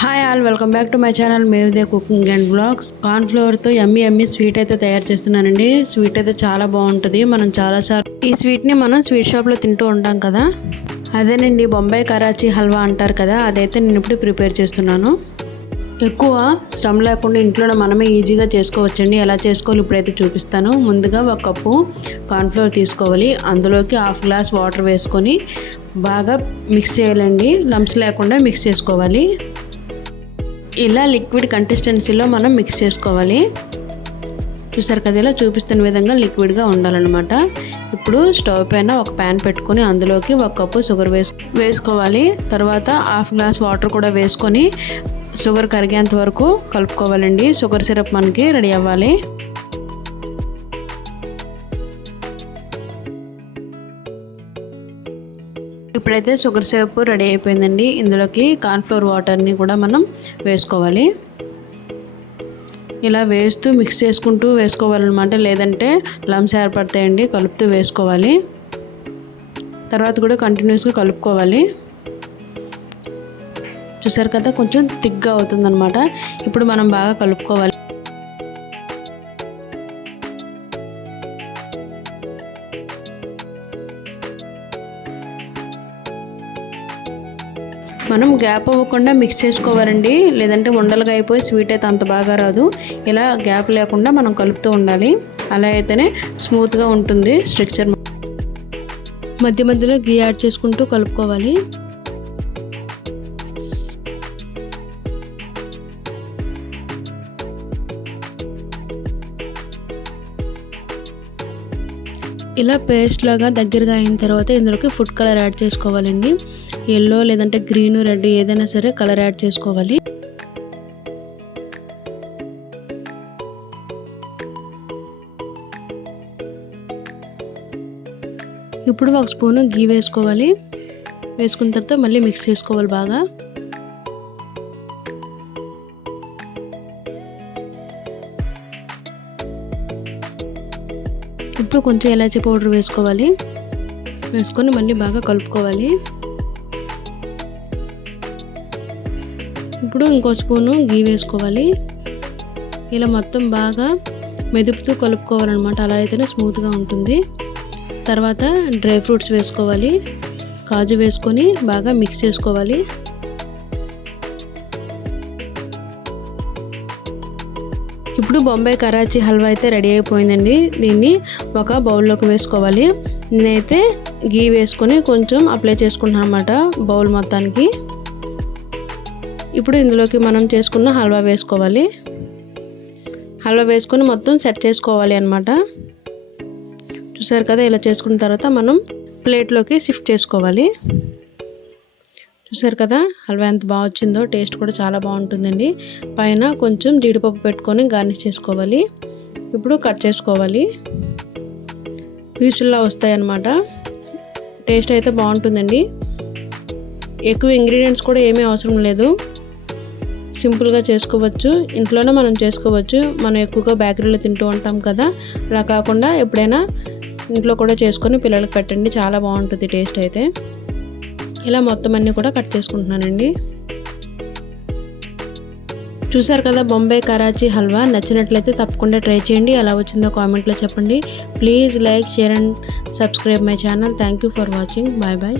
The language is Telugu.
Hi all welcome back to my channel మేవ్దే cooking and blogs corn ఫ్లోర్తో ఎమ్మి ఎమ్మి స్వీట్ అయితే తయారు చేస్తున్నానండి. స్వీట్ అయితే చాలా బాగుంటుంది. మనం చాలాసార్లు ఈ స్వీట్ని మనం స్వీట్ షాప్లో తింటూ ఉంటాం కదా. అదేనండి బొంబాయి కరాచీ హల్వా అంటారు కదా అదైతే నేను ఇప్పుడు ప్రిపేర్ చేస్తున్నాను. ఎక్కువ శ్రమ లేకుండా ఇంట్లోనే మనమే ఈజీగా చేసుకోవచ్చండి. ఎలా చేసుకోవాలి ఇప్పుడైతే చూపిస్తాను. ముందుగా ఒక కప్పు కార్న్ఫ్లోర్ తీసుకోవాలి. అందులోకి హాఫ్ గ్లాస్ వాటర్ వేసుకొని బాగా మిక్స్ చేయాలండి. లంప్స్ లేకుండా మిక్స్ చేసుకోవాలి. ఇలా లిక్విడ్ కన్సిస్టెన్సీలో మనం మిక్స్ చేసుకోవాలి. చూసారు కదా ఇలా చూపిస్తున్న విధంగా లిక్విడ్గా ఉండాలన్నమాట. ఇప్పుడు స్టవ్ పైన ఒక ప్యాన్ పెట్టుకొని అందులోకి ఒక కప్పు షుగర్ వేసు వేసుకోవాలి. తర్వాత హాఫ్ గ్లాస్ వాటర్ కూడా వేసుకొని షుగర్ కరిగేంత వరకు కలుపుకోవాలండి. షుగర్ సిరప్ మనకి రెడీ అవ్వాలి. ఇప్పుడైతే షుగర్ సిరప్ రెడీ అయిపోయిందండి. ఇందులోకి కార్న్ఫ్లోర్ వాటర్ని కూడా మనం వేసుకోవాలి. ఇలా వేస్తూ మిక్స్ చేసుకుంటూ వేసుకోవాలన్నమాట. లేదంటే లమ్స్ ఏర్పడతాయండి కలుపుతూ వేసుకోవాలి. తర్వాత కూడా కంటిన్యూస్గా కలుపుకోవాలి. చూసారు కదా కొంచెం థిక్గా అవుతుందన్నమాట. ఇప్పుడు మనం బాగా కలుపుకోవాలి. మనం గ్యాప్ అవ్వకుండా మిక్స్ చేసుకోవాలండి. లేదంటే ఉండలుగా అయిపోయి స్వీట్ అయితే అంత బాగా రాదు. ఇలా గ్యాప్ లేకుండా మనం కలుపుతూ ఉండాలి. అలా అయితేనే స్మూత్గా ఉంటుంది స్ట్రక్చర్ మధ్య మధ్యలో గీ యాడ్ చేసుకుంటూ కలుపుకోవాలి. ఇలా పేస్ట్ లాగా దగ్గరగా అయిన తర్వాత ఇందులోకి ఫుడ్ కలర్ యాడ్ చేసుకోవాలండి. ఎల్లో లేదంటే గ్రీన్ రెడ్ ఏదైనా సరే కలర్ యాడ్ చేసుకోవాలి. ఇప్పుడు ఒక స్పూను గీ వేసుకోవాలి. వేసుకున్న తర్వాత మళ్ళీ మిక్స్ చేసుకోవాలి బాగా. ఇప్పుడు కొంచెం ఎలాచీ పౌడర్ వేసుకోవాలి. వేసుకొని మళ్ళీ బాగా కలుపుకోవాలి. ఇప్పుడు ఇంకో స్పూను గీ వేసుకోవాలి. ఇలా మొత్తం బాగా మెదుపుతూ కలుపుకోవాలన్నమాట. అలా అయితేనే స్మూత్గా ఉంటుంది. తర్వాత డ్రై ఫ్రూట్స్ వేసుకోవాలి. కాజు వేసుకొని బాగా మిక్స్ చేసుకోవాలి. ఇప్పుడు బొంబాయి కరాచీ హల్వా అయితే రెడీ అయిపోయిందండి. దీన్ని ఒక బౌల్లోకి వేసుకోవాలి. నేనైతే గీ వేసుకొని కొంచెం అప్లై చేసుకుంటున్నాను అనమాట బౌల్ మొత్తానికి. ఇప్పుడు ఇందులోకి మనం చేసుకున్న హల్వా వేసుకోవాలి. హల్వా వేసుకొని మొత్తం సెట్ చేసుకోవాలి అనమాట చూసారు కదా ఇలా చేసుకున్న తర్వాత మనం ప్లేట్లోకి షిఫ్ట్ చేసుకోవాలి. చూసారు కదా హల్వా ఎంత బాగా వచ్చిందో టేస్ట్ కూడా చాలా బాగుంటుందండి. పైన కొంచెం జీడిపప్పు పెట్టుకొని గార్నిష్ చేసుకోవాలి. ఇప్పుడు కట్ చేసుకోవాలి. పీసుల్లో వస్తాయన్నమాట టేస్ట్ అయితే బాగుంటుందండి. ఎక్కువ ఇంగ్రీడియంట్స్ కూడా ఏమీ అవసరం లేదు. సింపుల్గా చేసుకోవచ్చు. ఇంట్లోనే మనం చేసుకోవచ్చు. మనం ఎక్కువగా బేకరీలో తింటూ ఉంటాం కదా. అలా కాకుండా ఎప్పుడైనా ఇంట్లో కూడా చేసుకొని పిల్లలకు పెట్టండి. చాలా బాగుంటుంది టేస్ట్ అయితే. ఇలా మొత్తం అన్నీ కూడా కట్ చేసుకుంటున్నానండి. చూసారు కదా బొంబాయి కరాచీ హల్వా. నచ్చినట్లయితే తప్పకుండా ట్రై చేయండి. ఎలా వచ్చిందో కామెంట్లో చెప్పండి. Please like share and subscribe my channel. Thank you for watching. Bye bye.